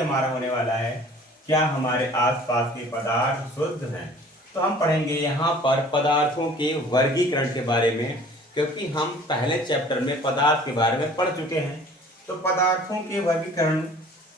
हमारा होने वाला है क्या हमारे आसपास के पदार्थ शुद्ध हैं। तो हम पढ़ेंगे यहाँ पर पदार्थों के वर्गीकरण के बारे में, क्योंकि हम पहले चैप्टर में पदार्थ के बारे में पढ़ चुके हैं। तो पदार्थों के वर्गीकरण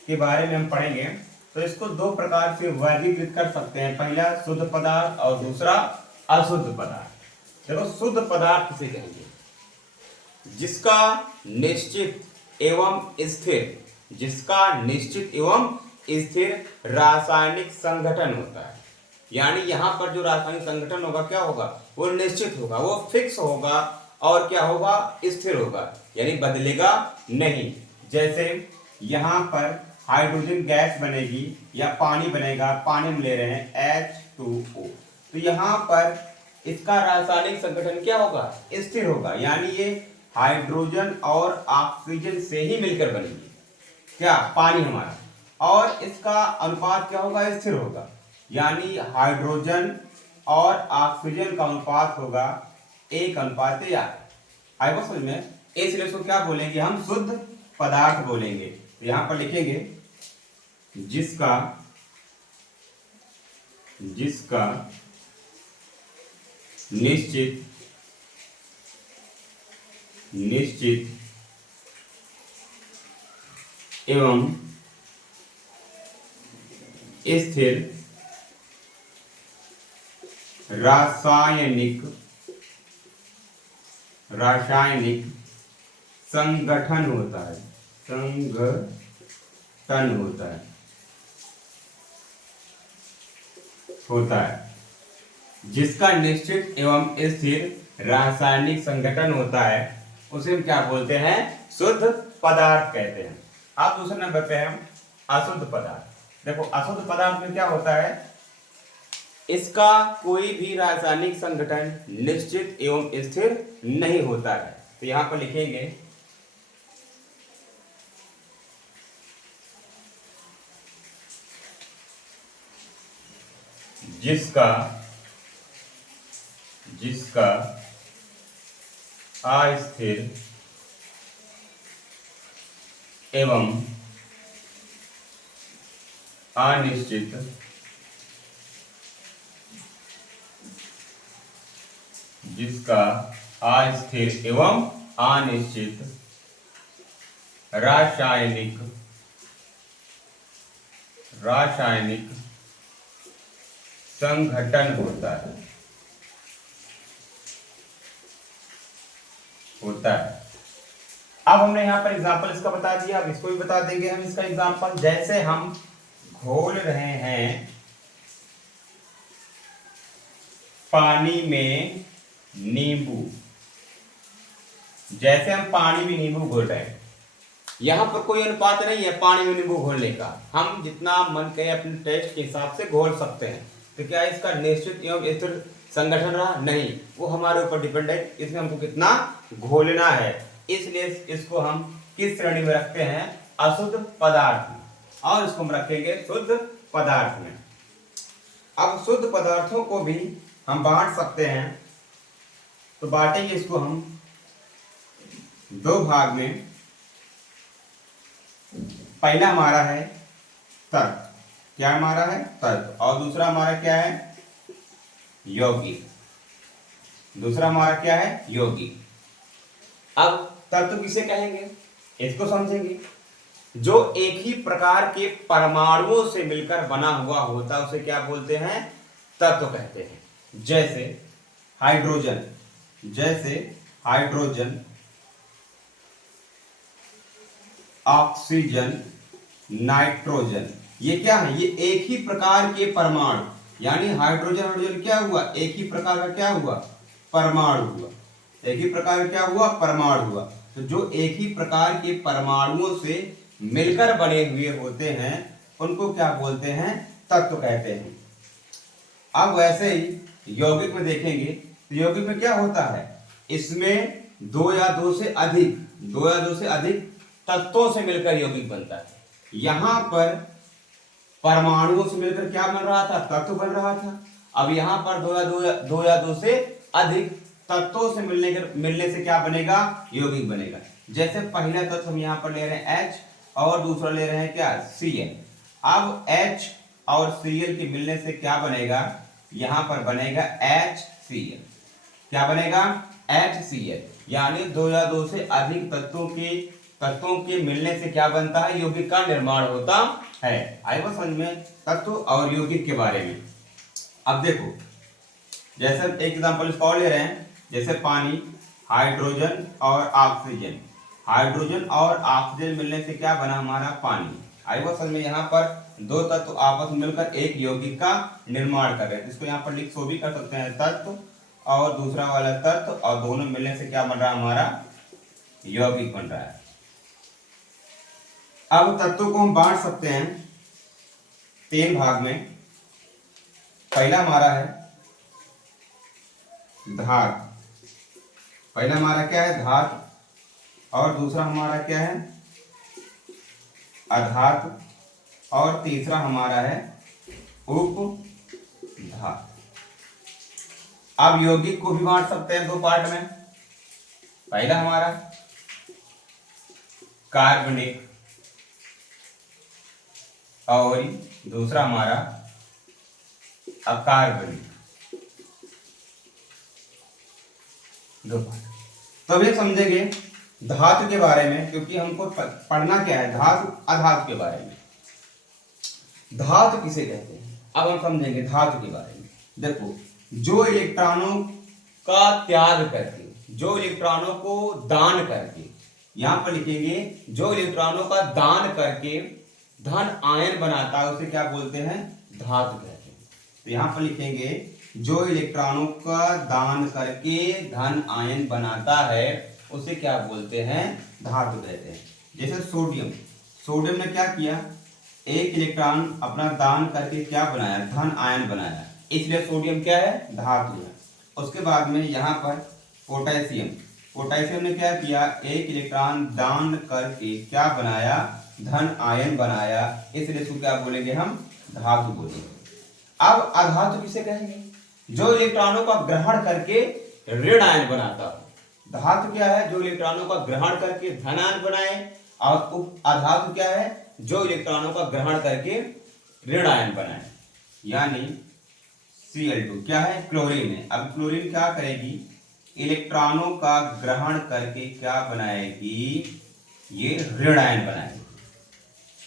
के बारे में हम पढ़ेंगे। तो इसको दो प्रकार से वर्गीकृत कर सकते हैं, पहला शुद्ध पदार्थ और दूसरा अशुद्ध पदार्थ। देखो, शुद्ध पदार्थ किसे कहेंगे? जिसका निश्चित एवं स्थिर रासायनिक संगठन होता है। यानी यहाँ पर जो रासायनिक संगठन होगा क्या होगा? वो निश्चित होगा, वो फिक्स होगा और क्या होगा? स्थिर होगा, यानी बदलेगा नहीं। जैसे यहाँ पर हाइड्रोजन गैस बनेगी या पानी बनेगा, पानी में ले रहे हैं H2O, तो यहाँ पर इसका रासायनिक संगठन क्या होगा? स्थिर होगा, यानी ये हाइड्रोजन और ऑक्सीजन से ही मिलकर बनेगी क्या? पानी हमारा। और इसका अनुपात क्या होगा? स्थिर होगा, यानी हाइड्रोजन और ऑक्सीजन का अनुपात होगा 1:8। आएगा समझ में? इसलिए इसको क्या बोलेंगे? हम शुद्ध पदार्थ बोलेंगे। तो यहां पर लिखेंगे जिसका निश्चित एवं स्थिर रासायनिक संगठन होता है। जिसका निश्चित एवं स्थिर रासायनिक संगठन होता है, उसे हम क्या बोलते हैं? शुद्ध पदार्थ कहते हैं। आप दूसरे नंबर पे हम अशुद्ध पदार्थ। देखो, अशुद्ध पदार्थ में क्या होता है? इसका कोई भी रासायनिक संगठन निश्चित एवं स्थिर नहीं होता है। तो यहां पर लिखेंगे जिसका अस्थिर एवं अनिश्चित रासायनिक संगठन होता है। अब हमने यहाँ पर एग्जाम्पल इसका बता दिया, अब इसको भी बता देंगे हम इसका एग्जाम्पल। जैसे हम घोल रहे हैं पानी में नींबू, जैसे हम पानी में नींबू घोल रहे हैं, यहाँ पर कोई अनुपात नहीं है पानी में नींबू घोलने का। हम जितना मन कहे अपने टेस्ट के हिसाब से घोल सकते हैं। तो क्या इसका निश्चित एवं स्थिर संगठन रहा? नहीं, वो हमारे ऊपर डिपेंड है, इसमें हमको कितना घोलना है। इसलिए इसको हम किस श्रेणी में रखते हैं? अशुद्ध पदार्थ में, और इसको हम रखेंगे शुद्ध पदार्थ में। अब शुद्ध पदार्थों को भी हम बांट सकते हैं। तो बांटेंगे इसको हम दो भाग में। पहला हमारा है तर्क। क्या हमारा है? तर्क। और दूसरा हमारा क्या है? यौगिक। दूसरा हमारा क्या है? यौगिक। अब तत्व किसे कहेंगे? इसको समझेंगे। जो एक ही प्रकार के परमाणुओं से मिलकर बना हुआ होता है उसे क्या बोलते हैं? तत्व कहते हैं। जैसे हाइड्रोजन, ऑक्सीजन, नाइट्रोजन, ये क्या है? ये एक ही प्रकार के परमाणु, यानी हाइड्रोजन क्या हुआ? एक ही प्रकार का क्या हुआ? परमाणु हुआ। एक ही प्रकार का क्या हुआ? परमाणु हुआ। तो जो एक ही प्रकार के परमाणुओं से मिलकर बने हुए होते हैं उनको क्या बोलते हैं? तत्व कहते हैं। अब वैसे ही यौगिक में देखेंगे तो यौगिक में क्या होता है? इसमें दो या दो से अधिक तत्वों से मिलकर यौगिक बनता है। यहां पर परमाणुओं से मिलकर क्या बन रहा था? तत्व बन रहा था। अब यहां पर दो या दो से अधिक तत्वों से मिलने से क्या बनेगा? यौगिक बनेगा। जैसे पहला तत्व हम यहाँ पर ले रहे हैं H और दूसरा ले रहे हैं क्या? Cl। अब H और Cl के मिलने से क्या बनेगा, यहां पर बनेगा HCl। क्या बनेगा, HCl। यानी दो या दो से अधिक तत्वों के मिलने से क्या बनता है, यौगिक का निर्माण होता है। आए वो समझ में तत्व और यौगिक के बारे में। अब देखो, जैसे एक एग्जांपल इसका और ले रहे हैं, जैसे पानी, हाइड्रोजन और ऑक्सीजन। हाइड्रोजन और ऑक्सीजन मिलने से क्या बना हमारा, पानी। आई वो समझ में। यहाँ पर दो तत्व आपस में मिलकर एक यौगिक का निर्माण कर रहे हैं। इसको यहाँ पर लिख सो भी कर सकते हैं, तत्व और दूसरा वाला तत्व, और दोनों मिलने से क्या बन रहा है, हमारा यौगिक बन रहा है। अब तत्वों को हम बांट सकते हैं 3 भाग में। पहला हमारा है धातु। पहला हमारा क्या है, धातु, और दूसरा हमारा क्या है, अधातु, और तीसरा हमारा है उपधातु। अब यौगिक को भी बांट सकते हैं 2 पार्ट में। पहला हमारा कार्बनिक और दूसरा हमारा अकार्बनिक, 2 पार्ट। तो अभी समझेंगे धातु के बारे में, क्योंकि हमको पढ़ना क्या है, धातु अधातु के बारे में। धातु किसे कहते हैं, अब हम समझेंगे धातु के बारे में। देखो, जो इलेक्ट्रॉनों का त्याग करके, जो इलेक्ट्रॉनों को दान करके, यहां पर लिखेंगे जो इलेक्ट्रॉनों का दान करके धन आयन बनाता है उसे क्या बोलते हैं, धातु कहते हैं। तो यहां पर लिखेंगे जो इलेक्ट्रॉनों का दान करके धन आयन बनाता है उसे क्या बोलते हैं, धातु कहते हैं। जैसे सोडियम, सोडियम ने क्या किया, एक इलेक्ट्रॉन अपना दान करके क्या बनाया, धन आयन बनाया, इसलिए सोडियम क्या है, धातु है। उसके बाद में यहाँ पर पोटेशियम, पोटेशियम ने क्या किया, एक इलेक्ट्रॉन दान करके क्या बनाया, धन आयन बनाया, इसलिए इसको क्या बोलेंगे हम, धातु बोलेंगे। अब अधातु किसे कहेंगे, जो इलेक्ट्रॉनों का ग्रहण करके ऋण आयन बनाता हो। धातु क्या है, जो इलेक्ट्रॉनों का ग्रहण करके धन आयन बनाए, और अधातु क्या है, जो इलेक्ट्रॉनों का ग्रहण करके ऋण आयन बनाए। यानी Cl2 क्या है, क्लोरीन है। अब क्लोरीन क्या करेगी, इलेक्ट्रॉनों का ग्रहण करके क्या बनाएगी, ये ऋण आयन बनाएगी,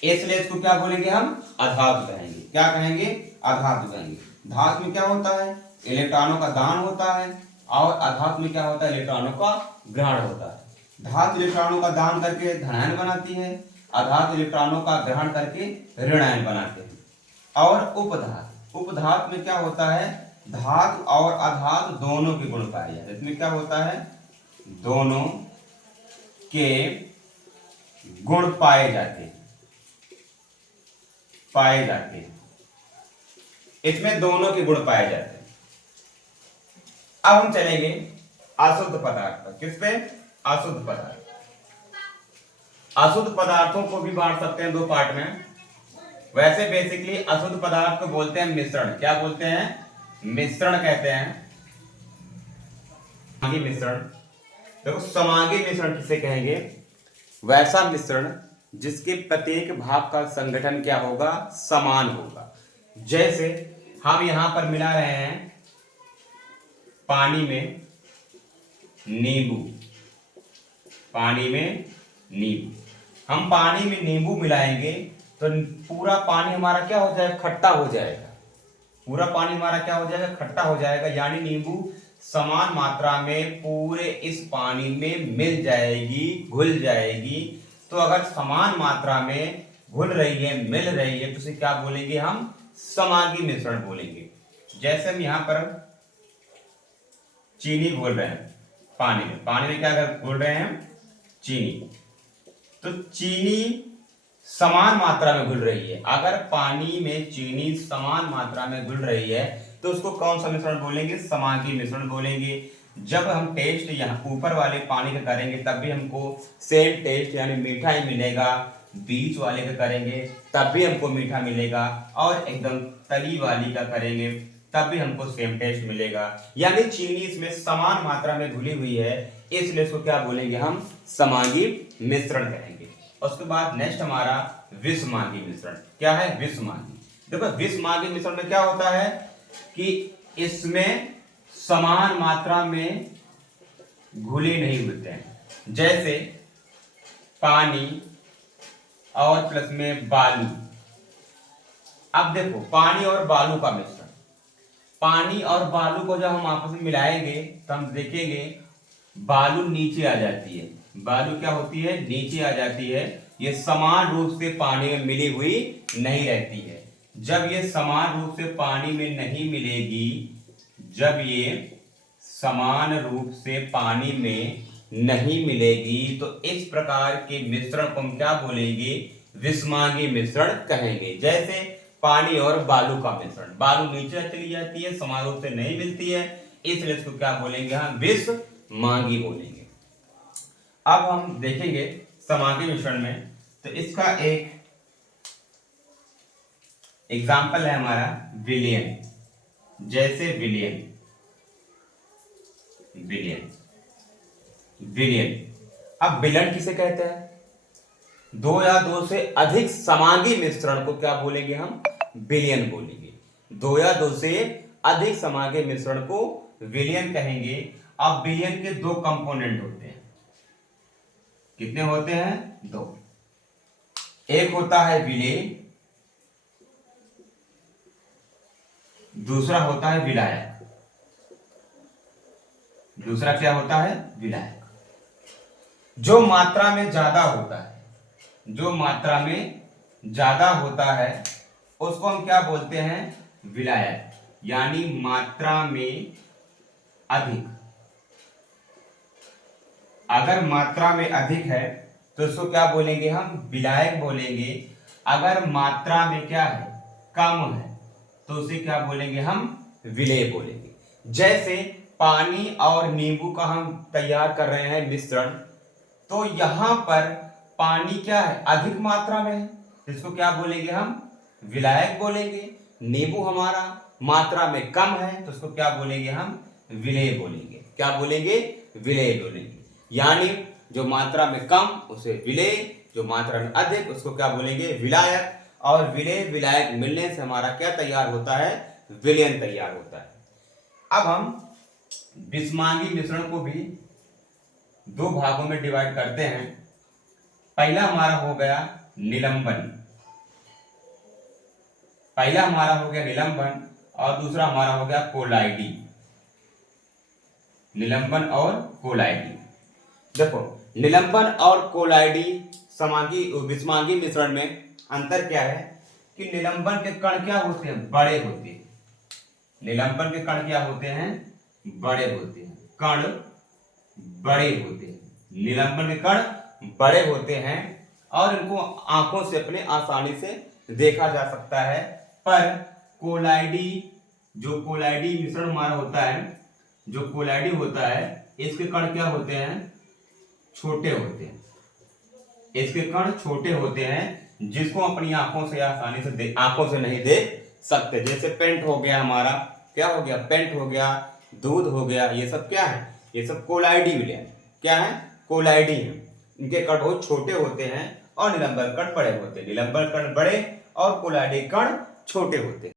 इसलिए इसको क्या बोलेंगे हम, अधातु कहेंगे। क्या कहेंगे, अधातु कहेंगे। धातु में क्या होता है, इलेक्ट्रॉनों का दान होता है, और अधातु में क्या होता है, इलेक्ट्रॉनों का ग्रहण होता है। धातु इलेक्ट्रॉनों का दान करके धनायन बनाती है, अधातु इलेक्ट्रॉनों का ग्रहण करके ऋणायन बनाते हैं। और उपधातु, उपधातु में क्या होता है, धातु और अधातु दोनों के गुण पाए जाते हैं। इसमें क्या होता है, दोनों के गुण पाए जाते हैं, इसमें दोनों के गुण पाए जाते हैं। अब हम चलेंगे अशुद्ध पदार्थ पर। किस पे, अशुद्ध पदार्थ। अशुद्ध पदार्थों को भी बांट सकते हैं 2 पार्ट में। वैसे बेसिकली अशुद्ध पदार्थ को बोलते हैं मिश्रण। क्या बोलते हैं, मिश्रण कहते हैं, समांगी मिश्रण। देखो, समांगी मिश्रण किसे कहेंगे, वैसा मिश्रण जिसके प्रत्येक भाग का संगठन क्या होगा, समान होगा। जैसे हम यहां पर मिला रहे हैं पानी में नींबू, पानी में नींबू, हम पानी में नींबू मिलाएंगे तो पूरा पानी हमारा क्या हो जाएगा, खट्टा हो जाएगा। पूरा पानी हमारा क्या हो जाएगा, खट्टा हो जाएगा। यानी नींबू समान मात्रा में पूरे इस पानी में मिल जाएगी, घुल जाएगी। तो अगर समान मात्रा में घुल रही है, मिल रही है, तो उसे क्या बोलेंगे हम, समांगी मिश्रण बोलेंगे। जैसे हम यहाँ पर चीनी घोल रहे हैं पानी में, पानी में क्या घोल रहे हैं, चीनी। तो चीनी समान मात्रा में घुल रही है। अगर पानी में चीनी समान मात्रा में घुल रही है तो उसको कौन सा मिश्रण बोलेंगे, समांगी मिश्रण बोलेंगे। जब हम टेस्ट यहाँ ऊपर वाले पानी का करेंगे तब भी हमको सेम टेस्ट यानी मीठा ही मिलेगा, बीच वाले का करेंगे तब भी हमको मीठा मिलेगा, और एकदम तली वाली का करेंगे तब भी हमको सेम टेस्ट मिलेगा। यानी चीनी इसमें समान मात्रा में घुली हुई है, इसलिए इसको क्या बोलेंगे हम, समांगी मिश्रण कहेंगे। उसके बाद नेक्स्ट हमारा विषमांगी मिश्रण। क्या है? विषमांगी। देखो विषमांगी मिश्रण में क्या होता है कि इसमें समान मात्रा में घुले नहीं होते हैं, जैसे पानी और प्लस में बालू। अब देखो पानी और बालू का मिश्रण, पानी और बालू को जब हम आपस में मिलाएंगे तो हम देखेंगे बालू नीचे आ जाती है। बालू क्या होती है? नीचे आ जाती है। ये समान रूप से पानी में मिली हुई नहीं रहती है। जब ये समान रूप से पानी में नहीं मिलेगी, जब ये समान रूप से पानी में नहीं मिलेगी, तो इस प्रकार के मिश्रण को हम क्या बोलेंगे? विषमांगी मिश्रण कहेंगे। जैसे पानी और बालू का मिश्रण, बालू नीचे चली जाती है, समान रूप से नहीं मिलती है, इसलिए इसको क्या बोलेंगे? हम विषमांगी बोलेंगे। अब हम देखेंगे समांगी मिश्रण में, तो इसका एक एग्जाम्पल है हमारा विलयन। जैसे विलयन, विलयन, विलयन। अब विलयन किसे कहते हैं? दो या दो से अधिक समांगी मिश्रण को क्या बोलेंगे? हम विलयन बोलेंगे। दो या दो से अधिक समांगी मिश्रण को विलयन कहेंगे। अब विलयन के दो कंपोनेंट होते हैं। कितने होते हैं? दो। एक होता है विलेय, दूसरा होता है विलायक। दूसरा क्या होता है? विलायक। जो मात्रा में ज्यादा होता है, जो मात्रा में ज्यादा होता है उसको हम क्या बोलते हैं? विलायक। यानी मात्रा में अधिक। अगर मात्रा में अधिक है तो इसको क्या बोलेंगे? हम विलायक बोलेंगे। अगर मात्रा में क्या है? कम है, तो उसे क्या बोलेंगे? हम विलेय बोलेंगे। जैसे पानी और नींबू का हम तैयार कर रहे हैं मिश्रण, तो यहां पर पानी क्या है? अधिक मात्रा में है, इसको क्या बोलेंगे? हम विलायक बोलेंगे। नींबू हमारा मात्रा में कम है, तो उसको क्या बोलेंगे? हम विलेय बोलेंगे। क्या बोलेंगे? विलेय बोलेंगे। यानी जो मात्रा में कम उसे विलेय, जो मात्रा में अधिक उसको क्या बोलेंगे? विलायक। और विलेय विलायक मिलने से हमारा क्या तैयार होता है? विलयन तैयार होता है। अब हम विषमांगी मिश्रण को भी दो भागों में डिवाइड करते हैं। पहला हमारा हो गया निलंबन, पहला हमारा हो गया निलंबन और दूसरा हमारा हो गया कोलाइडी। निलंबन और कोलाइडी। देखो निलंबन और कोलाइडी समांगी विषमांगी मिश्रण में अंतर क्या है कि निलंबन के कण क्या होते हैं? बड़े होते हैं। निलंबन के कण क्या होते हैं? बड़े होते हैं। कण बड़े होते हैं। निलंबन के कण बड़े होते हैं और इनको आंखों से अपने आसानी से देखा जा सकता है। पर कोलाइडी, जो कोलाइडी मिश्रण हमारा होता है, जो कोलाइडी होता है, इसके कण क्या होते हैं? छोटे होते हैं। इसके कण छोटे होते हैं जिसको अपनी आंखों से आसानी से आंखों से नहीं देख सकते। जैसे पेंट हो गया हमारा, क्या हो गया? पेंट हो गया, दूध हो गया, ये सब क्या है? ये सब कोलाइडी विलयन। क्या है? कोलाइडी है। इनके कण बहुत छोटे होते हैं और निलंबन कण बड़े होते हैं। निलंबन कण बड़े और कोलाइडी कण छोटे होते हैं।